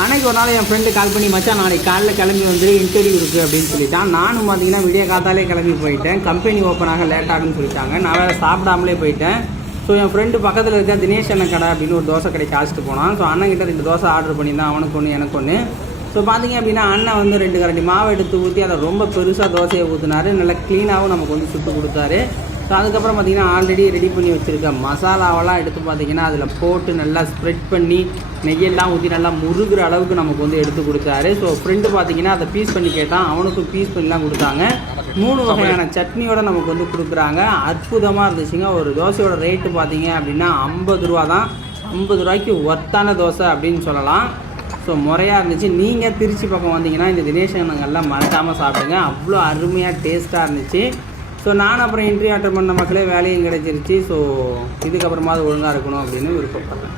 அன்றைக்கி ஒரு நாள் என் ஃப்ரெண்டு கால் பண்ணி மச்சான் நாளைக்கு காலையில் கிளம்பி வந்து இன்டர்வியூ இருக்குது அப்படின்னு சொல்லிட்டான். நானும் பார்த்தீங்கன்னா விடிய காத்தாலே கிளம்பி போயிட்டேன். கம்பெனி ஓப்பன் ஆக லேட் ஆகுன்னு சொல்லிட்டாங்க. நான் வேறு சாப்பிடாமலே போயிட்டேன். ஸோ என் ஃப்ரெண்டு பக்கத்தில் இருக்க தினேஷ் அண்ணன் கடை அப்படின்னு ஒரு தோசை கடைக்கு அழைச்சிட்டு போனான். ஸோ அண்ணன்கிட்ட 2 தோசை ஆர்டர் பண்ணியிருந்தான், அவனுக்கு ஒன்று எனக்கு ஒன்று. ஸோ பார்த்தீங்க அப்படின்னா அண்ணன் வந்து 2 கரண்டி மாவை எடுத்து ஊற்றி அதை ரொம்ப பெருசாக தோசையை ஊற்றினார். நல்லா க்ளீனாகவும் நமக்கு வந்து சுட்டு கொடுத்தாரு. ஸோ அதுக்கப்புறம் பார்த்திங்கன்னா ஆல்ரெடி ரெடி பண்ணி வச்சுருக்க மசாலாவெல்லாம் எடுத்து பார்த்திங்கன்னா அதில் போட்டு நல்லா ஸ்ப்ரெட் பண்ணி நெய்யெல்லாம் ஊற்றி நல்லா முருகிற அளவுக்கு நமக்கு வந்து எடுத்து கொடுத்தாரு. ஸோ ஃப்ரெண்டு பார்த்திங்கன்னா அதை பீஸ் பண்ணி கேட்டான், அவனுக்கும் பீஸ் பண்ணிலாம் கொடுத்தாங்க. 3 வகையான சட்னியோடு நமக்கு வந்து கொடுக்குறாங்க. அற்புதமாக இருந்துச்சுங்க. ஒரு தோசையோட ரேட்டு பார்த்திங்க அப்படின்னா 50 ரூபா தான். 50 ரூபாய்க்கு ஒர்த்தான தோசை அப்படின்னு சொல்லலாம். ஸோ முறையாக இருந்துச்சு. நீங்கள் திருச்சி பக்கம் வந்தீங்கன்னா இந்த தினேஷ் அண்ணங்கள்லாம் மறக்காமல் சாப்பிடுங்க. அவ்வளோ அருமையாக டேஸ்ட்டாக இருந்துச்சு. ஸோ நான் அப்புறம் இன்டர்வியூ அட்டன் பண்ண மக்களே வேலையும் கிடைச்சிருச்சு. ஸோ இதுக்கப்புறமாவது ஒழுங்காக இருக்கணும் அப்படின்னு விருப்பப்படுறேன்.